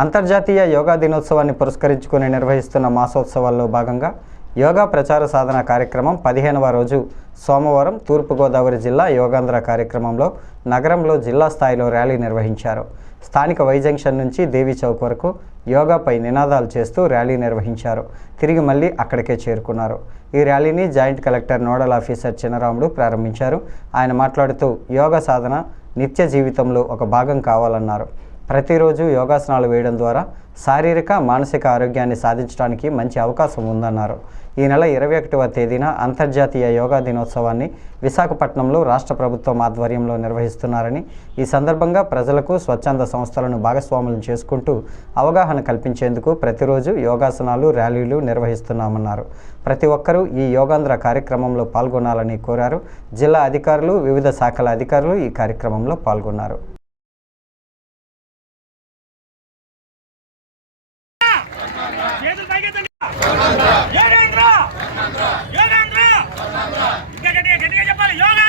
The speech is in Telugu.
అంతర్జాతీయ యోగా దినోత్సవాన్ని పురస్కరించుకుని నిర్వహిస్తున్న మాసోత్సవాల్లో భాగంగా యోగా ప్రచార సాధన కార్యక్రమం 15వ రోజు సోమవారం తూర్పుగోదావరి జిల్లా యోగాంధ్ర కార్యక్రమంలో నగరంలో జిల్లా స్థాయిలో ర్యాలీ నిర్వహించారు. స్థానిక వై జంక్షన్ నుంచి దేవి చౌక్ వరకు యోగాపై నినాదాలు చేస్తూ ర్యాలీ నిర్వహించారు. తిరిగి మళ్ళీ అక్కడికే చేరుకున్నారు. ఈ ర్యాలీని joint collector nodal officer Chinnaramudu ప్రారంభించారు. ఆయన మాట్లాడుతూ యోగా సాధన నిత్య జీవితంలో ఒక భాగం కావాలన్నారు. ప్రతిరోజు యోగాసనాలు వేయడం ద్వారా శారీరక మానసిక ఆరోగ్యాన్ని సాధించడానికి మంచి అవకాశం ఉందన్నారు. ఈ నెల 21వ తేదీన అంతర్జాతీయ యోగా దినోత్సవాన్ని విశాఖపట్నంలో రాష్ట్ర ప్రభుత్వం ఆధ్వర్యంలో నిర్వహిస్తున్నారని, ఈ సందర్భంగా ప్రజలకు స్వచ్ఛంద సంస్థలను భాగస్వాములను చేసుకుంటూ అవగాహన కల్పించేందుకు ప్రతిరోజు యోగాసనాలు ర్యాలీలు నిర్వహిస్తున్నామన్నారు. ప్రతి ఒక్కరూ ఈ యోగాంధ్ర కార్యక్రమంలో పాల్గొనాలని కోరారు. జిల్లా అధికారులు, వివిధ శాఖల అధికారులు ఈ కార్యక్రమంలో పాల్గొన్నారు. యోగాంధ్ర యోగాంధ్ర యోగాంధ్ర గట్టిగా చెప్పాలి యోగా